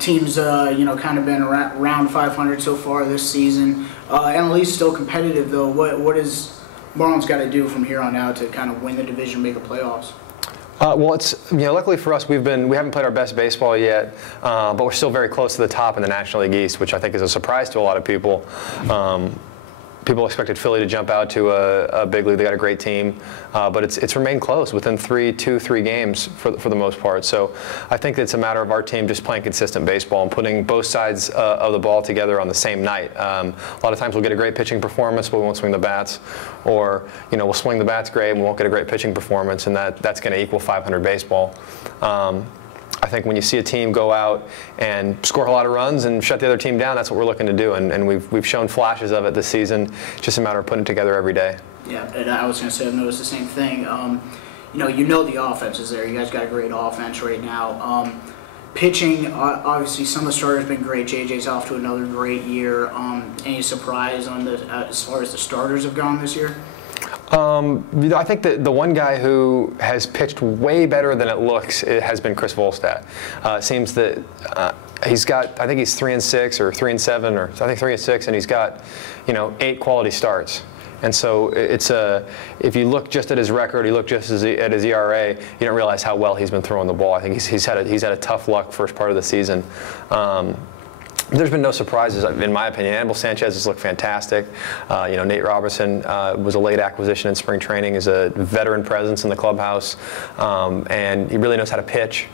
Team's kind of been around 500 so far this season, and at least still competitive though. What is Marlins got to do from here on out to kind of win the division, make the playoffs? Well, it's luckily for us, we haven't played our best baseball yet, but we're still very close to the top in the National League East, which I think is a surprise to a lot of people. People expected Philly to jump out to a big league. They got a great team, but it's remained close within 3 games for the most part. So I think it's a matter of our team just playing consistent baseball and putting both sides of the ball together on the same night. A lot of times we'll get a great pitching performance, but we won't swing the bats, or we'll swing the bats great and we won't get a great pitching performance, and that's going to equal 500 baseball. I think when you see a team go out and score a lot of runs and shut the other team down, that's what we're looking to do, and we've shown flashes of it this season. It's just a matter of putting it together every day. Yeah, and I was going to say I've noticed the same thing. The offense is there. You guys got a great offense right now. Pitching, obviously, some of the starters have been great. JJ's off to another great year. Any surprise on as far as the starters have gone this year? I think that the one guy who has pitched way better than it looks has been Chris Volstad. It seems that he's got, I think he's 3-6 or 3-7, or I think 3-6, and he's got 8 quality starts. And so if you look just at his record, you look just at his ERA, you don't realize how well he's been throwing the ball. I think he's had a tough luck first part of the season. There's been no surprises, in my opinion. Anibal Sanchez has looked fantastic. Nate Robertson was a late acquisition in spring training, is a veteran presence in the clubhouse, and he really knows how to pitch.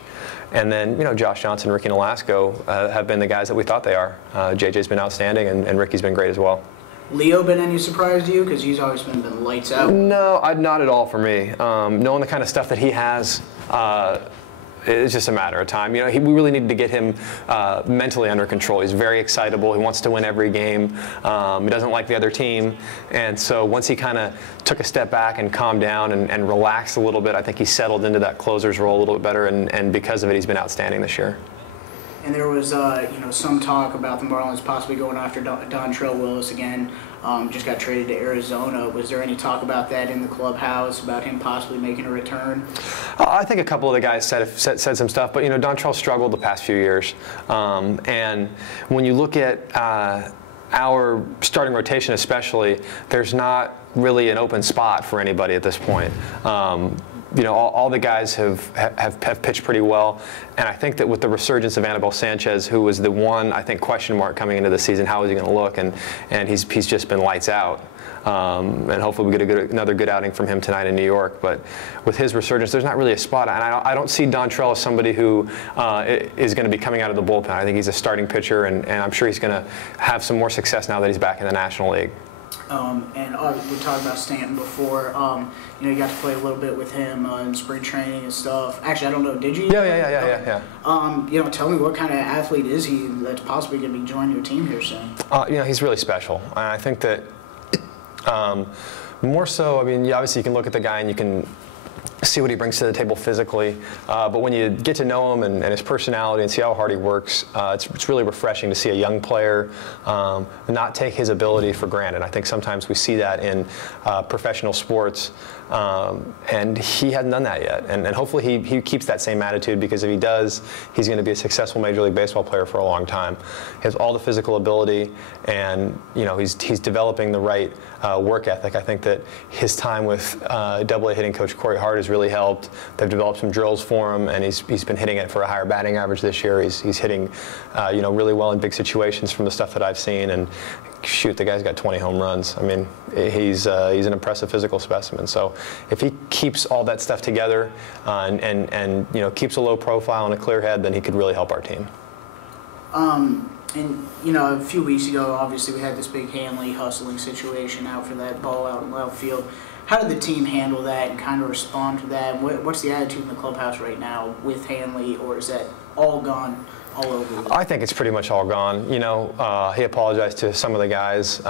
And then, Josh Johnson, Ricky Nolasco have been the guys that we thought they are. JJ's been outstanding, and Ricky's been great as well. Leo been any surprise to you? Because he's always been lights out. No, not at all for me. Knowing the kind of stuff that he has, it's just a matter of time. We really needed to get him mentally under control. He's very excitable. He wants to win every game. He doesn't like the other team. And so once he kind of took a step back and calmed down and relaxed a little bit, I think he settled into that closer's role a little bit better. And because of it, he's been outstanding this year. And there was, some talk about the Marlins possibly going after Dontrelle Willis again. Just got traded to Arizona. Was there any talk about that in the clubhouse, about him possibly making a return? I think a couple of the guys said some stuff, but Dontrelle struggled the past few years. And when you look at our starting rotation especially, there's not really an open spot for anybody at this point. All the guys have pitched pretty well, and I think that with the resurgence of Anibal Sanchez, who was the one, I think, question mark coming into the season, how is he going to look, and he's just been lights out. And hopefully we get another good outing from him tonight in New York. But with his resurgence, there's not really a spot, and I don't see Dontrelle as somebody who is going to be coming out of the bullpen. I think he's a starting pitcher, and I'm sure he's going to have some more success now that he's back in the National League. And we talked about Stanton before. You got to play a little bit with him in spring training and stuff. Actually, I don't know. Did you? Yeah. Tell me, what kind of athlete is he that's possibly going to be joining your team here soon? He's really special. I think that more so. Obviously you can look at the guy and you can see what he brings to the table physically, but when you get to know him and his personality and see how hard he works, it's really refreshing to see a young player not take his ability for granted. I think sometimes we see that in professional sports, and he hasn't done that yet. And hopefully he keeps that same attitude, because if he does, he's going to be a successful Major League Baseball player for a long time. He has all the physical ability, and he's developing the right work ethic. I think that his time with Double-A hitting coach Corey Hart has really helped. They've developed some drills for him, and he's been hitting it for a higher batting average this year. He's hitting really well in big situations from the stuff that I've seen, and shoot, the guy's got 20 home runs. He's an impressive physical specimen. So if he keeps all that stuff together and keeps a low profile and a clear head, then he could really help our team. A few weeks ago, obviously we had this big Hanley hustling situation out for that ball out in left field. How did the team handle that and kind of respond to that? What's the attitude in the clubhouse right now with Hanley, or is that all gone? All over? I think it's pretty much all gone. He apologized to some of the guys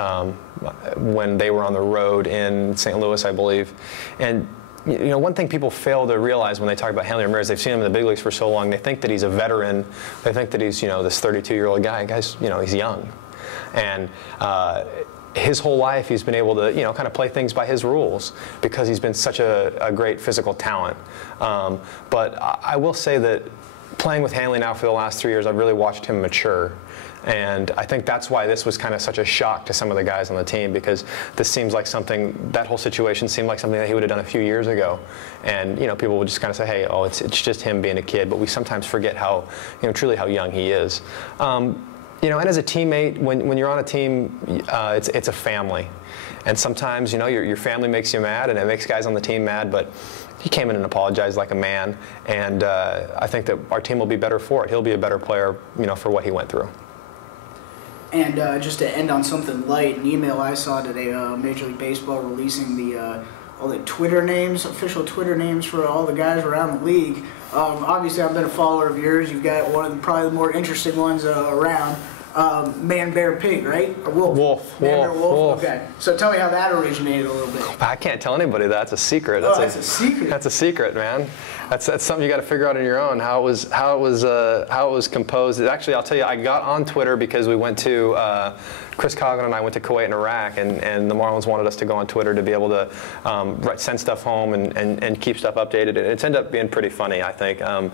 when they were on the road in St. Louis, I believe. And one thing people fail to realize when they talk about Hanley Ramirez, they've seen him in the big leagues for so long. They think that he's a veteran. They think that he's this 32-year-old guy. Guys, he's young, and his whole life he's been able to kind of play things by his rules, because he's been such a great physical talent. But I will say that playing with Hanley now for the last 3 years, I've really watched him mature. And I think that's why this was kind of such a shock to some of the guys on the team, because this seems like something, that whole situation seemed like something that he would have done a few years ago. And, you know, people would just kind of say, hey, oh, it's just him being a kid. But we sometimes forget how, you know, truly how young he is. You know, and as a teammate, when you're on a team, it's a family. And sometimes, you know, your family makes you mad, and it makes guys on the team mad, but he came in and apologized like a man. And I think that our team will be better for it. He'll be a better player, you know, for what he went through. And just to end on something light, an email I saw today, Major League Baseball releasing the all the Twitter names, official Twitter names for all the guys around the league. Obviously, I've been a follower of yours. You've got one of the, probably the more interesting ones around. Man, Bear, Pig, right? Or Wolf? Wolf. Man, Bear, Wolf. Okay. So tell me how that originated a little bit. I can't tell anybody that. That's a secret. That's a secret. That's a secret, man. That's something you got to figure out on your own. How it was composed. Actually, I'll tell you, I got on Twitter because we went to Chris Coughlin and I went to Kuwait and Iraq, and the Marlins wanted us to go on Twitter to be able to send stuff home and keep stuff updated. And it's ended up being pretty funny, I think. You know,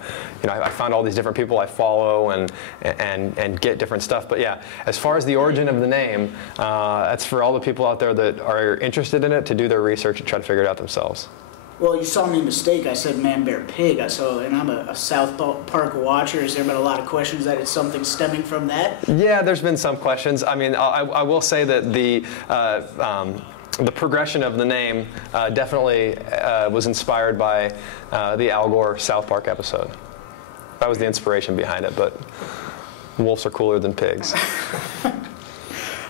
I found all these different people I follow and get different stuff. But yeah, as far as the origin of the name, that's for all the people out there that are interested in it to do their research and try to figure it out themselves. Well, you saw me mistake. I said Man, Bear, Pig. And I'm a South Park watcher. Has there been a lot of questions that it's something stemming from that? Yeah, there's been some questions. I mean, I will say that the progression of the name definitely was inspired by the Al Gore South Park episode. That was the inspiration behind it, but wolves are cooler than pigs.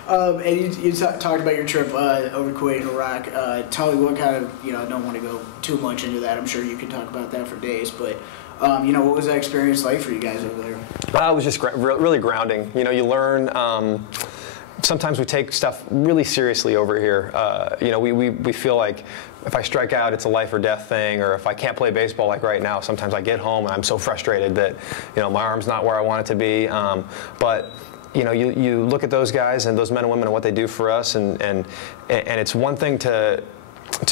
And you talked about your trip over to Kuwait and Iraq. Tell me what kind of, you know, I don't want to go too much into that. I'm sure you could talk about that for days, but, you know, what was that experience like for you guys over there? It was just really grounding. You know, you learn, sometimes we take stuff really seriously over here. You know, we feel like if I strike out, it's a life or death thing, or if I can't play baseball like right now, sometimes I get home and I'm so frustrated that, you know, my arm's not where I want it to be. But you know, you look at those guys and those men and women and what they do for us, and it's one thing to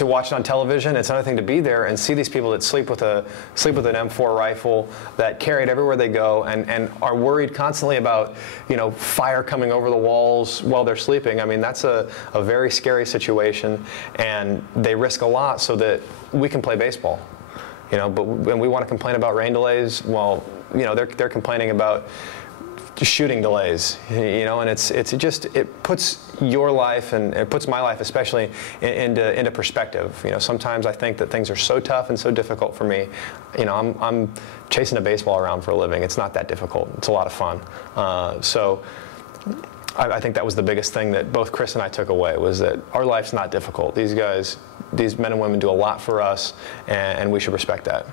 watch it on television. It's another thing to be there and see these people that sleep with an M4 rifle, that carry it everywhere they go, and are worried constantly about, you know, fire coming over the walls while they're sleeping. I mean, that's a very scary situation, and they risk a lot so that we can play baseball. You know, but when we want to complain about rain delays, well, you know, they're complaining about shooting delays, you know, and it puts your life and it puts my life especially into perspective. You know, sometimes I think that things are so tough and so difficult for me. You know, I'm chasing a baseball around for a living. It's not that difficult. It's a lot of fun. So I think that was the biggest thing that both Chris and I took away, was that our life's not difficult. These guys, these men and women do a lot for us, and we should respect that.